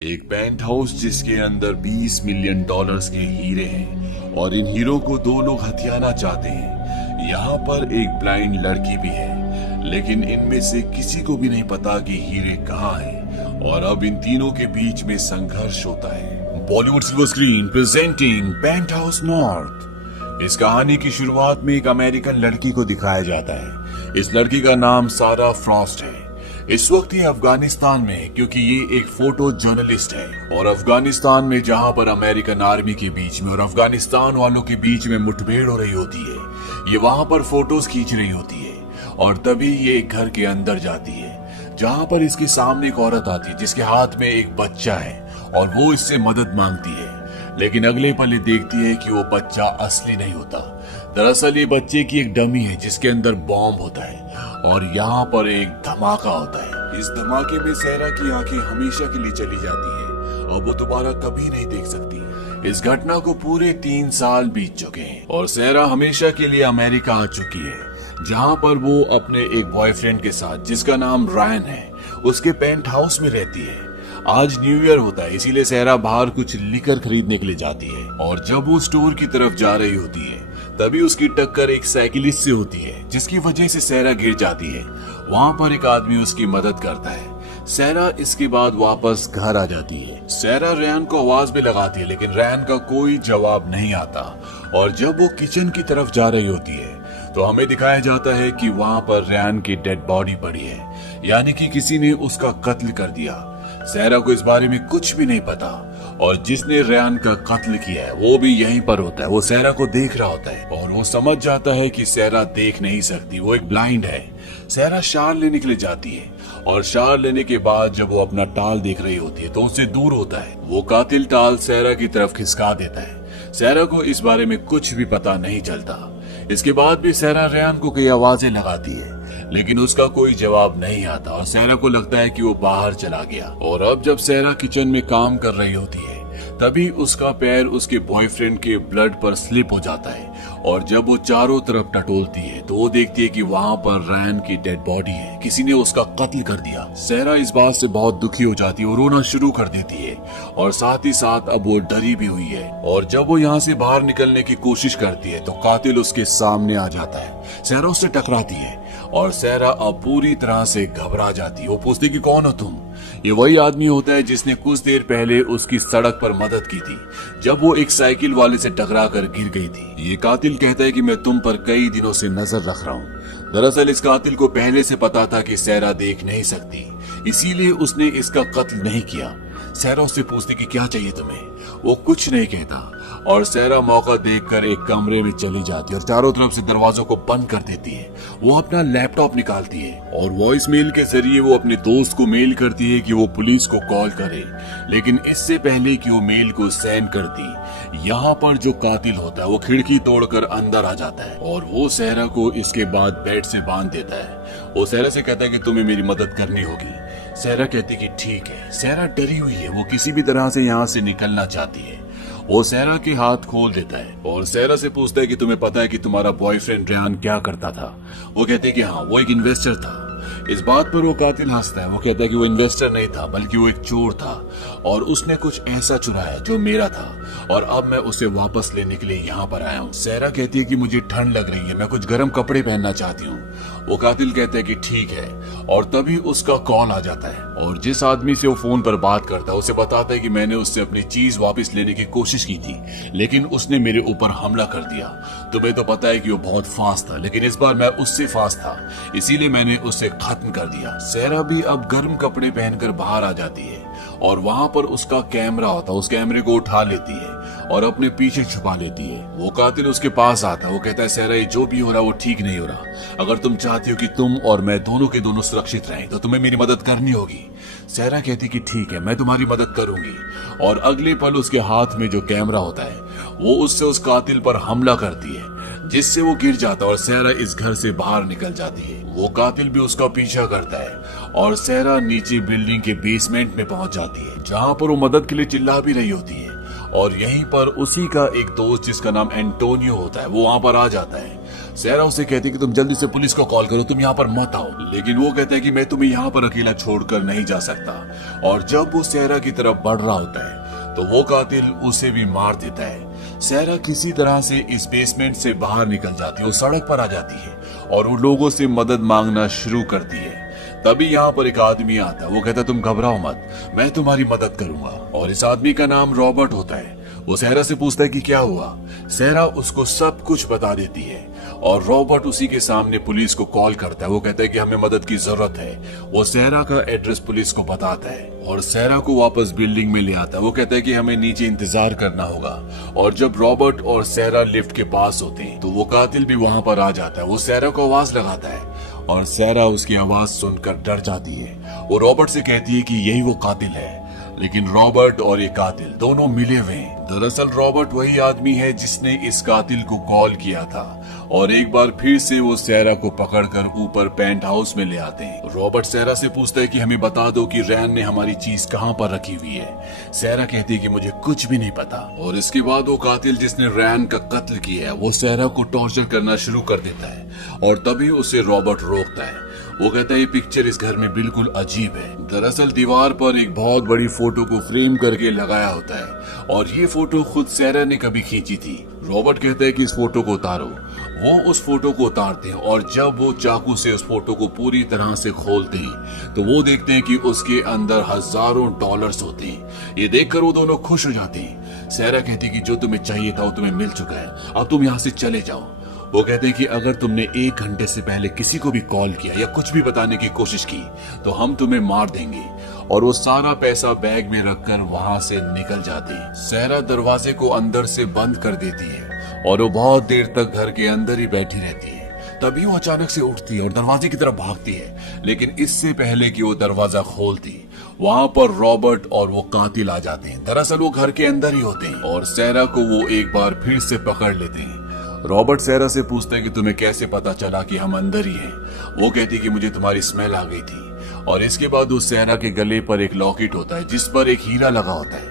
एक paint house जिसके अंदर 20 मिलियन डॉलर्स के हीरे हैं और इन हीरो को दो लोग हथियाना चाहते हैं। यहाँ पर एक ब्लाइंड लड़की भी है, लेकिन इनमें से किसी को भी नहीं पता कि हीरे कहाँ हैं और अब इन तीनों के बीच में संघर्ष होता है। Bollywood silver screen presenting Penthouse North. इस कहानी की शुरुआत में एक अमेरिकन लड़की को दिखाया जाता है। इस लड़की का नाम सारा फ्रॉस्ट है। इस वक्त ये अफगानिस्तान में है क्योंकि ये एक फोटो जर्नलिस्ट है और अफगानिस्तान में जहां पर अमेरिकन आर्मी के बीच में और अफगानिस्तान वालों के बीच में मुठभेड़ हो रही होती है, ये वहां पर फोटोज खींच रही होती है और तभी ये एक घर के अंदर जाती है जहां पर इसके सामने एक औरत आती है जिसके हाथ में एक बच्चा है और वो इससे मदद मांगती है, लेकिन अगले पल ये देखती है कि वो बच्चा असली नहीं होता। दरअसल ये बच्चे की एक डमी है जिसके अंदर बॉम्ब होता है और यहाँ पर एक धमाका होता है। इस धमाके में सहरा की आंखें हमेशा के लिए चली जाती है और वो दोबारा कभी नहीं देख सकती। इस घटना को पूरे 3 साल बीत चुके हैं और सहरा हमेशा के लिए अमेरिका आ चुकी है, जहाँ पर वो अपने एक बॉयफ्रेंड के साथ जिसका नाम रायन है उसके पेंट हाउस में रहती है। आज न्यू ईयर होता है, इसीलिए सहरा बाहर कुछ लिकर खरीदने के लिए जाती है और जब वो स्टोर की तरफ जा रही होती है तभी उसकी टक्कर एक साइकिलिस्ट से होती है जिसकी वजह से सहरा गिर जाती है। वहाँ पर एक आदमी उसकी मदद करता है। सहरा इसके बाद वापस घर आ जाती है। सहरा रैन को आवाज भी लगाती है लेकिन रैन का कोई जवाब नहीं आता और जब वो किचन की तरफ जा रही होती है तो हमें दिखाया जाता है कि वहाँ पर रैन की डेड बॉडी पड़ी है, यानी कि किसी ने उसका कत्ल कर दिया। सहरा को इस बारे में कुछ भी नहीं पता और जिसने रैन का कत्ल किया है वो भी यहीं पर होता है। वो सहरा को देख रहा होता है और वो समझ जाता है कि सहरा देख नहीं सकती, वो एक ब्लाइंड है। सहरा शार लेने के लिए जाती है और शार लेने के बाद जब वो अपना टाल देख रही होती है तो उससे दूर होता है। वो कातिल टाल सहरा की तरफ खिसका देता है। सहरा को इस बारे में कुछ भी पता नहीं चलता। इसके बाद भी सहरा रैन को कई आवाजें लगाती है लेकिन उसका कोई जवाब नहीं आता और सहरा को लगता है कि वो बाहर चला गया। और अब जब सहरा किचन में काम कर रही होती है तभी उसका पैर उसके बॉयफ्रेंड के ब्लड पर स्लिप हो जाता है और जब वो चारों तरफ टटोलती है तो वो देखती है कि वहाँ पर रैन की डेड बॉडी है, किसी ने उसका कत्ल कर दिया। सहरा इस बात से बहुत दुखी हो जाती है और रोना शुरू कर देती है और साथ ही साथ अब वो डरी भी हुई है और जब वो यहाँ से बाहर निकलने की कोशिश करती है तो कातिल उसके सामने आ जाता है। सहरा उससे टकराती है और सहरा अब पूरी तरह से घबरा जाती है। वो पूछती कि कौन हो तुम? ये वही आदमी होता है जिसने कुछ देर पहले उसकी सड़क पर मदद की थी जब वो एक साइकिल वाले से टकरा कर गिर गई थी। ये कातिल कहता है कि मैं तुम पर कई दिनों से नजर रख रहा हूँ। दरअसल इस कातिल को पहले से पता था कि सहरा देख नहीं सकती, इसीलिए उसने इसका कत्ल नहीं किया। सहरा उससे पूछती कि क्या चाहिए तुम्हें? वो कुछ नहीं कहता और सहरा मौका देखकर एक कमरे में चली जाती है और चारों तरफ से दरवाजों को बंद कर देती है। वो अपना लैपटॉप निकालती है और वॉइस मेल के जरिए वो अपने दोस्त को मेल करती है कि वो पुलिस को कॉल करे, लेकिन इससे पहले कि वो मेल को सेंड करती यहाँ पर जो कातिल होता है वो खिड़की तोड़कर अंदर आ जाता है और वो सहरा को इसके बाद बेड से बांध देता है। वो सहरा से कहता है कि तुम्हें मेरी मदद करनी होगी। सहरा कहती कि ठीक है। सहरा डरी हुई है, वो किसी भी तरह से यहाँ से निकलना चाहती है। वो सहरा के हाथ खोल देता है और सहरा से पूछता है कि तुम्हें पता है कि तुम्हारा बॉयफ्रेंड रैन क्या करता था? वो कहते हैं कि हाँ, वो एक इन्वेस्टर था। इस बात पर वो कातिल हंसता है। वो कहता है कि वो इन्वेस्टर नहीं था बल्कि वो एक चोर था और उसने कुछ ऐसा चुराया जो मेरा था और अब मैं उसे वापस लेने के लिए यहाँ पर आया हूँ। सहरा कहती है कि मुझे ठंड लग रही है, मैं कुछ गर्म कपड़े पहनना चाहती हूँ। वो कातिल कहता है कि ठीक है और तभी उसका कॉल आ जाता है और जिस आदमी से वो फोन पर बात करता है उसे बताता है कि मैंने उससे अपनी चीज वापस लेने की कोशिश की थी लेकिन उसने मेरे ऊपर हमला कर दिया। तुम्हें तो पता है कि वो बहुत फास्ट था लेकिन इस बार मैं उससे फास्ट था, इसीलिए मैंने उसे खत्म कर दिया। सहरा भी अब गर्म कपड़े पहनकर बाहर आ जाती है और वहां पर उसका कैमरा होता है। उस कैमरे को उठा लेती है और अपने पीछे छुपा लेती है। वो कातिल उसके पास आता है। वो कहता है सहरा ये जो भी हो रहा है वो ठीक नहीं हो रहा। अगर तुम चाहती हो कि तुम और मैं दोनों के दोनों सुरक्षित रहें तो तुम्हें मेरी मदद करनी होगी। सहरा कहती कि ठीक है, मैं तुम्हारी मदद करूंगी और अगले पल उसके हाथ में जो कैमरा होता है वो उससे उस कातिल पर हमला करती है जिससे वो गिर जाता है और सहरा इस घर से बाहर निकल जाती है। वो कातिल भी उसका पीछा करता है और सहरा नीचे बिल्डिंग के बेसमेंट में पहुंच जाती है जहां पर वो मदद के लिए चिल्ला भी रही होती है और यहीं पर उसी का एक दोस्त जिसका नाम एंटोनियो होता है वो वहां पर आ जाता है। सहरा उसे कहती है कि तुम जल्दी से पुलिस को कॉल करो, तुम यहाँ पर मत आओ। लेकिन वो कहता है कि मैं तुम्हें यहाँ पर अकेला छोड़कर नहीं जा सकता। और जब वो सहरा की तरफ बढ़ रहा होता है तो वो कातिल उसे भी मार देता है। सहरा किसी तरह से इस बेसमेंट से बाहर निकल जाती है, वो सड़क पर आ जाती है और वो लोगों से मदद मांगना शुरू करती है। तभी यहाँ पर एक आदमी आता है, वो कहता है तुम घबराओ मत, मैं तुम्हारी मदद करूंगा। और इस आदमी का नाम रॉबर्ट होता है। वो सहरा से पूछता है कि क्या हुआ। सहरा उसको सब कुछ बता देती है और रॉबर्ट उसी के सामने पुलिस को कॉल करता है। वो कहता है कि हमें मदद की जरूरत है। वो सहरा का एड्रेस पुलिस को बताता है और सहरा को वापस बिल्डिंग में ले आता है। वो कहता है कि हमें नीचे इंतजार करना होगा। और जब रॉबर्ट और सहरा लिफ्ट के पास होते हैं तो वो कातिल भी वहां पर आ जाता है। वो सहरा को आवाज लगाता है और सहरा उसकी आवाज सुनकर डर जाती है। वो रॉबर्ट से कहती है कि यही वो कातिल है। लेकिन रॉबर्ट और ये कातिल दोनों मिले हुए हैं। दरअसल रॉबर्ट वही आदमी है जिसने इस कातिल को कॉल किया था और एक बार फिर से वो सहरा को पकड़कर ऊपर पेंट हाउस में ले आते हैं। रॉबर्ट सहरा से पूछता है कि हमें बता दो कि रैन ने हमारी चीज कहाँ पर रखी हुई है। सहरा कहती है कि मुझे कुछ भी नहीं पता। और इसके बाद वो कातिल जिसने रैन का कत्ल किया है वो सहरा को टॉर्चर करना शुरू कर देता है और तभी उसे रॉबर्ट रोकता है। वो कहता है ये पिक्चर इस घर में बिल्कुल अजीब है। दरअसल दीवार पर एक बहुत बड़ी फोटो को फ्रेम करके लगाया होता है और ये फोटो खुद सहरा ने कभी खींची थी। रॉबर्ट कहता है कि इस फोटो को उतारो। वो उस फोटो को उतारते हैं और जब वो चाकू से उस फोटो को पूरी तरह से खोलते हैं तो वो देखते हैं कि उसके अंदर हजारों डॉलर्स होते हैं। ये देखकर वो दोनों खुश हो जाते हैं। सहरा कहती है कि जो तुम्हें चाहिए था वो तुम्हें मिल चुका है, अब तुम यहाँ से चले जाओ। वो कहते हैं कि अगर तुमने 1 घंटे से पहले किसी को भी कॉल किया या कुछ भी बताने की कोशिश की तो हम तुम्हें मार देंगे। और वो सारा पैसा बैग में रखकर वहां से निकल जाते हैं। सहरा दरवाजे को अंदर से बंद कर देती है और वो बहुत देर तक घर के अंदर ही बैठी रहती है। तभी वो अचानक से उठती है और दरवाजे की तरफ भागती है। लेकिन इससे पहले कि वो दरवाजा खोलती वहां पर रॉबर्ट और वो कातिल आ जाते हैं। दरअसल वो घर के अंदर ही होते हैं और सहरा को वो एक बार फिर से पकड़ लेते हैं। रॉबर्ट सहरा से पूछता है कि तुम्हें कैसे पता चला कि हम अंदर ही हैं। वो कहती है कि मुझे तुम्हारी स्मेल आ गई थी। और इसके बाद उस सहरा के गले पर एक लॉकेट होता है जिस पर एक हीरा लगा होता है।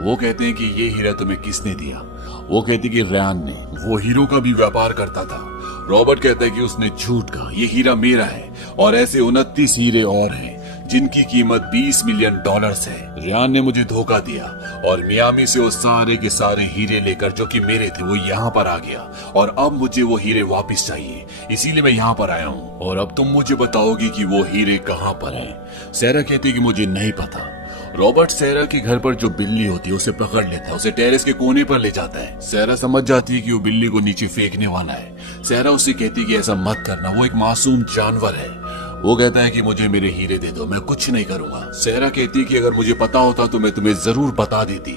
वो कहते हैं कि ये हीरा तुम्हें किसने दिया। वो कहती कि रैन ने, वो हीरो का भी व्यापार करता था। रॉबर्ट कहता है कि उसने झूठ कहा, ये हीरा मेरा है और ऐसे 29 हीरे और हैं जिनकी कीमत $20 मिलियन है। रियान ने मुझे धोखा दिया और मियामी से वो सारे के सारे हीरे लेकर जो कि मेरे थे वो यहाँ पर आ गया और अब मुझे वो हीरे वापस चाहिए, इसीलिए मैं यहाँ पर आया हूँ। और अब तुम मुझे बताओगी कि वो हीरे कहाँ पर हैं। सहरा कहती है कि मुझे नहीं पता। रॉबर्ट सहरा के घर पर जो बिल्ली होती है उसे पकड़ लेता है, उसे टेरेस के कोने पर ले जाता है। सहरा समझ जाती है कि वो बिल्ली को नीचे फेंकने वाला है। सहरा उसे कहती है कि ऐसा मत करना, वो एक मासूम जानवर है। वो कहता है कि मुझे मेरे हीरे दे दो, मैं कुछ नहीं करूंगा। सहरा कहती है कि अगर मुझे पता होता तो मैं तुम्हें जरूर बता देती।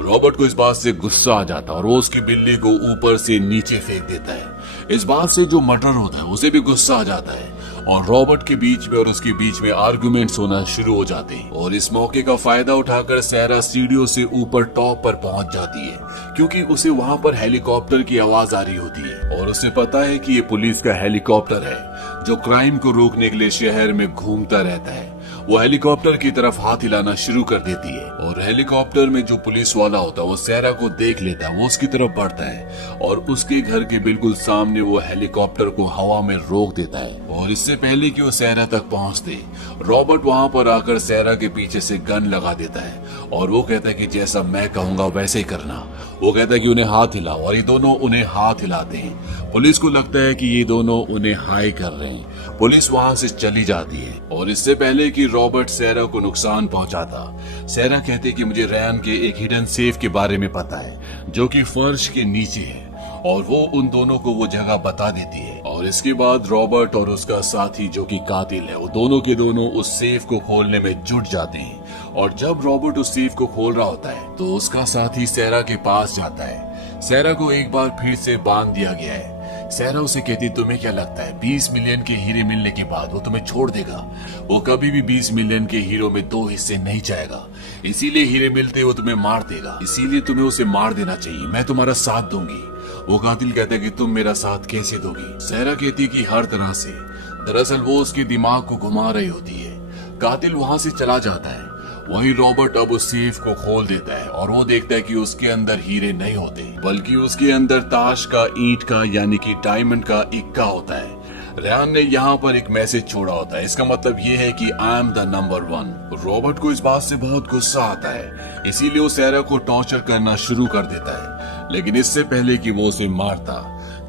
रॉबर्ट को इस बात से गुस्सा आ जाता और वो उसकी बिल्ली को ऊपर से नीचे फेंक देता है। इस बात से जो मर्डर होता है उसे भी गुस्सा आ जाता है और रॉबर्ट के बीच में और उसके बीच में आर्गुमेंट्स होना शुरू हो जाते हैं। और इस मौके का फायदा उठाकर सहरा सीढ़ियों से ऊपर टॉप पर पहुंच जाती है क्योंकि उसे वहां पर हेलीकॉप्टर की आवाज आ रही होती है और उसे पता है कि ये पुलिस का हेलीकॉप्टर है जो क्राइम को रोकने के लिए शहर में घूमता रहता है। वो हेलीकॉप्टर की तरफ हाथ हिलाना शुरू कर देती है और हेलीकॉप्टर में जो पुलिस वाला होता है वो सहरा को देख लेता है। वो उसकी तरफ बढ़ता है और उसके घर के बिल्कुल सामने वो हेलीकॉप्टर को हवा में रोक देता है। और इससे पहले कि वो सहरा तक पहुंचते रॉबर्ट वहां पर आकर सहरा के पीछे से गन लगा देता है और वो कहता है कि जैसा मैं कहूंगा वैसे ही करना। वो कहता है कि उन्हें हाथ हिलाओ और ये दोनों उन्हें हाथ हिलाते हैं। पुलिस को लगता है कि ये दोनों उन्हें हाई कर रहे हैं। पुलिस वहां से चली जाती है और इससे पहले कि रॉबर्ट सहरा को नुकसान पहुंचाता, सहरा कहती है कि मुझे रैन के एक हिडन सेफ के बारे में पता है जो कि फर्श के नीचे है और वो उन दोनों को वो जगह बता देती है। और इसके बाद रॉबर्ट और उसका साथी जो कि कातिल है वो दोनों के दोनों उस सेफ को खोलने में जुट जाते हैं। और जब रॉबर्ट उस सेफ को खोल रहा होता है तो उसका साथी सहरा के पास जाता है। सहरा को एक बार फिर से बांध दिया गया है। सहरा उसे कहती तुम्हें क्या लगता है 20 मिलियन के हीरे मिलने के बाद वो तुम्हें छोड़ देगा? वो कभी भी 20 मिलियन के हीरो में 2 हिस्से नहीं जाएगा, इसीलिए हीरे मिलते वो तुम्हें मार देगा, इसीलिए तुम्हें उसे मार देना चाहिए। मैं तुम्हारा साथ दूंगी। वो कातिल कहता है कि तुम मेरा साथ कैसे दोगी? सहरा कहती कि हर तरह से। दरअसल वो उसके दिमाग को घुमा रही होती है। कातिल वहां से चला जाता है वहीं रॉबर्ट अब उस सेफ को खोल देता है और वो देखता है कि उसके अंदर हीरे नहीं होते, बल्कि उसके अंदर ताश का, ईंट का यानी कि डायमंड का इक्का होता है। रेहान ने यहाँ पर एक मैसेज छोड़ा होता है, इसका मतलब ये है कि I am the number 1। Robert को इस बात से बहुत गुस्सा आता है, इसीलिए वो सैरा को टॉर्चर करना शुरू कर देता है। लेकिन इससे पहले कि वो उसे मारता,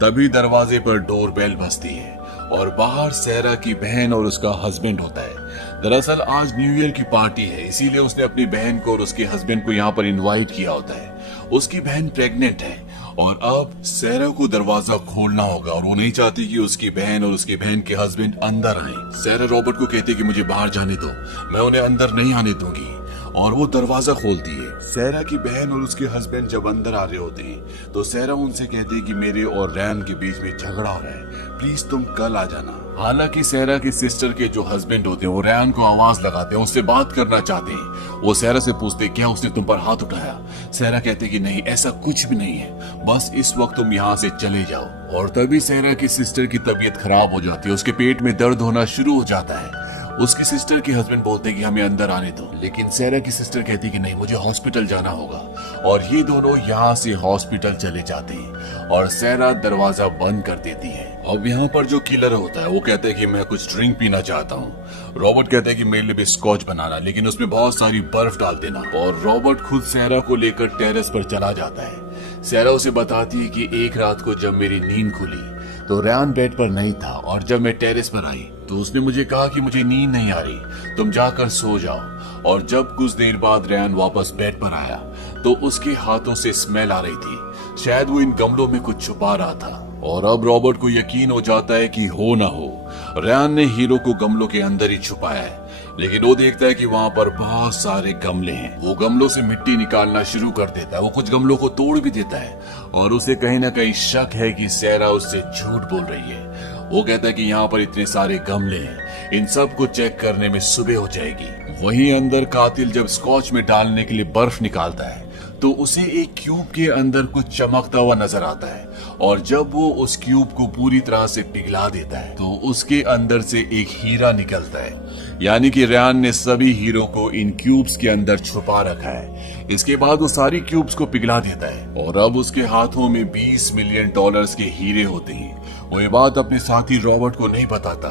तभी दरवाजे पर डोरबेल बजती है और बाहर सैरा की बहन और उसका हस्बैंड होता है। दरअसल आज न्यू ईयर की पार्टी है, इसीलिए उसने अपनी बहन को और उसके हस्बैंड को यहाँ पर इनवाइट किया होता है। उसकी बहन प्रेग्नेंट है और अब सैरा को दरवाजा खोलना होगा और वो नहीं चाहती कि उसकी बहन और उसकी बहन के हस्बैंड अंदर आए। सैरा रॉबर्ट को कहती है कि मुझे बाहर जाने दो, मैं उन्हें अंदर नहीं आने दूंगी, और वो दरवाजा खोलती है। सैरा की बहन और उसके हस्बैंड जब अंदर आ रहे होते हैं तो सैरा उनसे कहती है कि मेरे और रैन के बीच में झगड़ा हो रहा है, प्लीज तुम कल आ जाना। हालांकि सैरा की सिस्टर के जो हस्बैंड होते हैं वो रैन को आवाज लगाते हैं, उससे बात करना चाहते हैं। वो सैरा से पूछते क्या उसने तुम पर हाथ उठाया? सैरा कहते कि नहीं, ऐसा कुछ भी नहीं है, बस इस वक्त तुम यहाँ से चले जाओ। और तभी सैरा की सिस्टर की तबीयत खराब हो जाती है, उसके पेट में दर्द होना शुरू हो जाता है। उसकी सिस्टर के हस्बैंड बोलते कि हमें अंदर आने दो, लेकिन सैरा की सिस्टर कहती कि नहीं, मुझे हॉस्पिटल जाना होगा। और ये दोनों यहाँ से हॉस्पिटल चले जाते हैं और सैरा दरवाजा बंद कर देती है। अब यहाँ पर जो किलर होता है वो कहता है कि मैं कुछ ड्रिंक पीना चाहता हूँ। रॉबर्ट कहता है कि मेरे लिए भी स्कॉच बनाना, लेकिन उसमें बहुत सारी बर्फ डाल देना। और रॉबर्ट खुद सैरा को लेकर टेरेस पर चला जाता है। सैरा उसे बताती है कि एक रात को जब मेरी नींद खुली तो रैन बेड पर नहीं था, और जब मैं टेरेस पर आई तो उसने मुझे कहा कि मुझे नींद नहीं आ रही, तुम जाकर सो जाओ। और जब कुछ देर बाद रैन वापस बेड पर आया तो उसके हाथों से स्मेल आ रही थी, शायद वो इन गमलों में कुछ छुपा रहा था। और अब रॉबर्ट को यकीन हो जाता है कि हो ना हो रैन ने हीरो को गमलों के अंदर ही छुपाया है। लेकिन वो देखता है कि वहाँ पर बहुत सारे गमले हैं। वो गमलों से मिट्टी निकालना शुरू कर देता है, वो कुछ गमलों को तोड़ भी देता है और उसे कहीं ना कहीं शक है कि सैरा उससे झूठ बोल रही है। वो कहता है कि यहाँ पर इतने सारे गमले हैं, इन सब को चेक करने में सुबह हो जाएगी। वहीं अंदर कातिल जब स्कॉच में डालने के लिए बर्फ निकालता है तो उसे एक क्यूब के अंदर कुछ चमकता हुआ नजर आता है, और जब वो उस क्यूब को पूरी तरह से पिघला देता है तो उसके अंदर से एक हीरा निकलता है। यानी कि रैन ने सभी हीरो को इन क्यूब्स के अंदर छुपा रखा है। इसके बाद वो सारी क्यूब्स को पिघला देता है और अब उसके हाथों में $20 मिलियन के हीरे होते हैं। वो ये बात अपने साथी रॉबर्ट को नहीं बताता।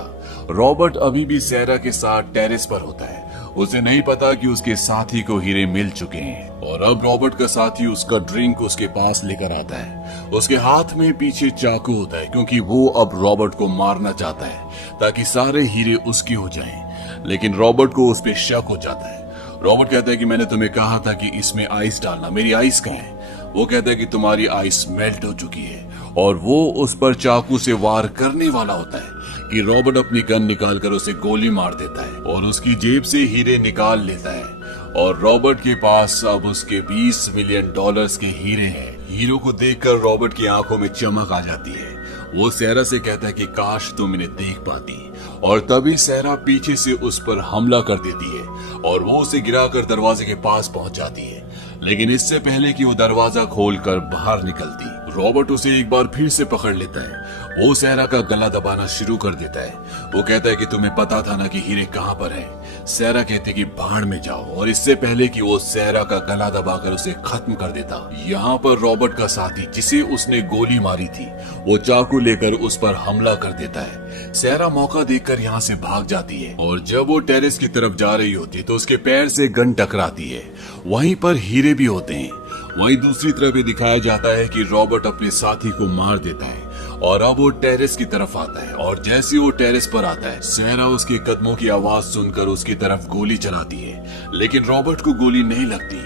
रॉबर्ट अभी भी सैरा के साथ टेरेस पर होता है, उसे नहीं पता कि उसके साथी को हीरे मिल चुके हैं। और अब रॉबर्ट का साथी उसका ड्रिंक उसके पास लेकर आता है। उसके हाथ में पीछे चाकू होता है, क्योंकि वो अब रॉबर्ट को मारना चाहता है ताकि सारे हीरे उसके हो जाएं। लेकिन रॉबर्ट को उस पर शक हो जाता है। रॉबर्ट कहता है कि मैंने तुम्हें कहा था कि इसमें आइस डालना, मेरी आइस कहाँ है? वो कहता है कि तुम्हारी आइस मेल्ट हो चुकी है। और वो उस पर चाकू से वार करने वाला होता है कि रॉबर्ट अपनी गन निकालकर उसे गोली मार देता है और उसकी जेब से हीरे निकाल लेता है। और रॉबर्ट के पास अब उसके $20 मिलियन के हीरे हैं। हीरो को देखकर रॉबर्ट की आंखों में चमक आ जाती है। वो सैरा से कहता है कि काश तुम इन्हें देख पाती। और तभी सैरा पीछे से उस पर हमला कर देती है और वो उसे गिराकर दरवाजे के पास पहुंच जाती है। लेकिन इससे पहले कि वो दरवाजा खोलकर बाहर निकलती, रॉबर्ट उसे एक बार फिर से पकड़ लेता है। वो सैरा का गला दबाना शुरू कर देता है। वो कहता है कि तुम्हें पता था ना कि हीरे कहाँ पर है? सैरा कहती कि भाड़ में जाओ। और इससे पहले कि वो सैरा का गला दबाकर उसे खत्म कर देता, यहाँ पर रॉबर्ट का साथी जिसे उसने गोली मारी थी वो चाकू लेकर उस पर हमला कर देता है। सैरा मौका देखकर यहाँ से भाग जाती है और जब वो टेरेस की तरफ जा रही होती है तो उसके पैर से गन टकराती है। वहीं पर हीरे भी होते हैं। वहीं दूसरी तरफ ये दिखाया जाता है कि रॉबर्ट अपने साथी को मार देता है और अब वो टेरेस की तरफ आता है। और जैसे वो टेरेस पर आता है, सैरा उसके कदमों की आवाज सुनकर उसकी तरफ गोली चलाती है, लेकिन रॉबर्ट को गोली नहीं लगती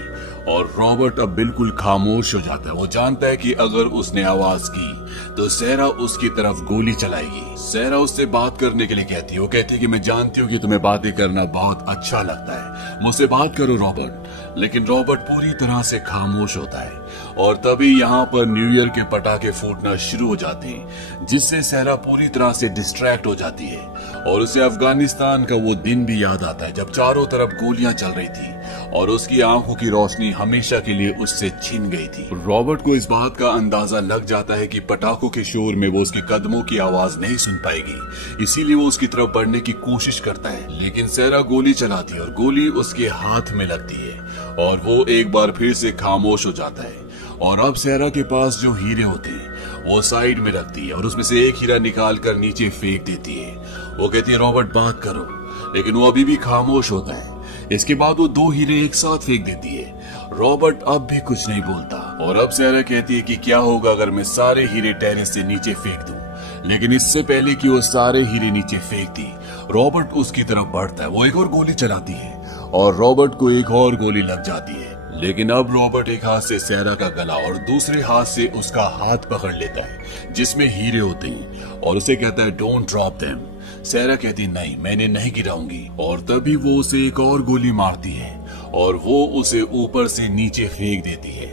और रॉबर्ट अब बिल्कुल खामोश हो जाता है। वो जानता है कि अगर उसने आवाज की तो सैरा उसकी तरफ गोली चलाएगी। सैरा उससे बात करने के लिए कहती है। वो कहती है कि मैं जानती हूँ कि तुम्हें बातें करना बहुत अच्छा लगता है, मुझसे बात करो रॉबर्ट। लेकिन रॉबर्ट पूरी तरह से खामोश होता है और तभी यहाँ पर न्यू ईयर के पटाखे फूटना शुरू हो जाते हैं, जिससे सैरा पूरी तरह से डिस्ट्रैक्ट हो जाती है और उसे अफगानिस्तान का वो दिन भी याद आता है जब चारों तरफ गोलियां चल रही थी और उसकी आंखों की रोशनी हमेशा के लिए उससे छिन गई थी। रॉबर्ट को इस बात का अंदाजा लग जाता है कि पटाखे पटाखों के शोर में वो उसके कदमों की आवाज नहीं सुन पाएगी, इसीलिए वो उसकी तरफ बढ़ने की कोशिश करता है। लेकिन सैरा गोली चलाती है और गोली उसके हाथ में लगती है और वो एक बार फिर से खामोश हो जाता है। और अब सैरा के पास जो हीरे होते हैं वो साइड में रखती है और उसमें से एक हीरा निकाल कर नीचे फेंक देती है। वो कहती है रॉबर्ट बात करो, लेकिन वो अभी भी खामोश होता है। इसके बाद वो 2 हीरे एक साथ फेंक देती है। रॉबर्ट अब भी कुछ नहीं बोलता और अब सैरा कहती है कि क्या होगा अगर मैं सारे हीरे टेरेस से नीचे फेंक दूं। लेकिन इससे पहले कि वो सारे हीरे नीचे फेंक दी, रॉबर्ट उसकी तरफ बढ़ता है। वो एक और गोली चलाती है और रॉबर्ट को एक और गोली लग जाती है। लेकिन अब रॉबर्ट एक हाथ से सैरा का गला और दूसरे हाथ से उसका हाथ पकड़ लेता है जिसमें हीरे होते हैं और उसे कहता है डोंट ड्रॉप देम। सैरा कहती नहीं, मैंने नहीं गिराऊंगी। और तभी वो उसे एक और गोली मारती है और वो उसे ऊपर से नीचे फेंक देती है।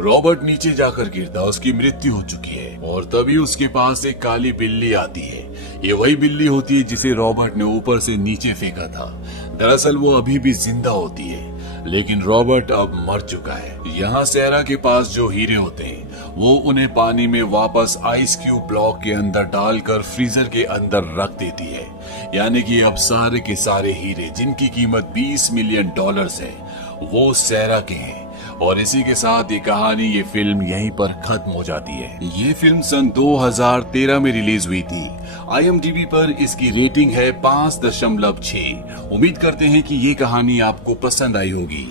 रॉबर्ट नीचे जाकर गिरता, उसकी मृत्यु हो चुकी है। और तभी उसके पास एक काली बिल्ली आती है। ये वही बिल्ली होती है जिसे रॉबर्ट ने ऊपर से नीचे फेंका था। दरअसल वो अभी भी जिंदा होती है, लेकिन रॉबर्ट अब मर चुका है। यहाँ सैरा के पास जो हीरे होते हैं वो उन्हें पानी में वापस आइस क्यूब ब्लॉक के अंदर डालकर फ्रीजर के अंदर रख देती है। यानी कि अब सारे के सारे हीरे जिनकी कीमत $20 मिलियन है वो सैरा के हैं। और इसी के साथ ये कहानी, ये फिल्म यहीं पर खत्म हो जाती है। ये फिल्म सन 2013 में रिलीज हुई थी। IMDb पर इसकी रेटिंग है 5.6। उम्मीद करते हैं कि ये कहानी आपको पसंद आई होगी।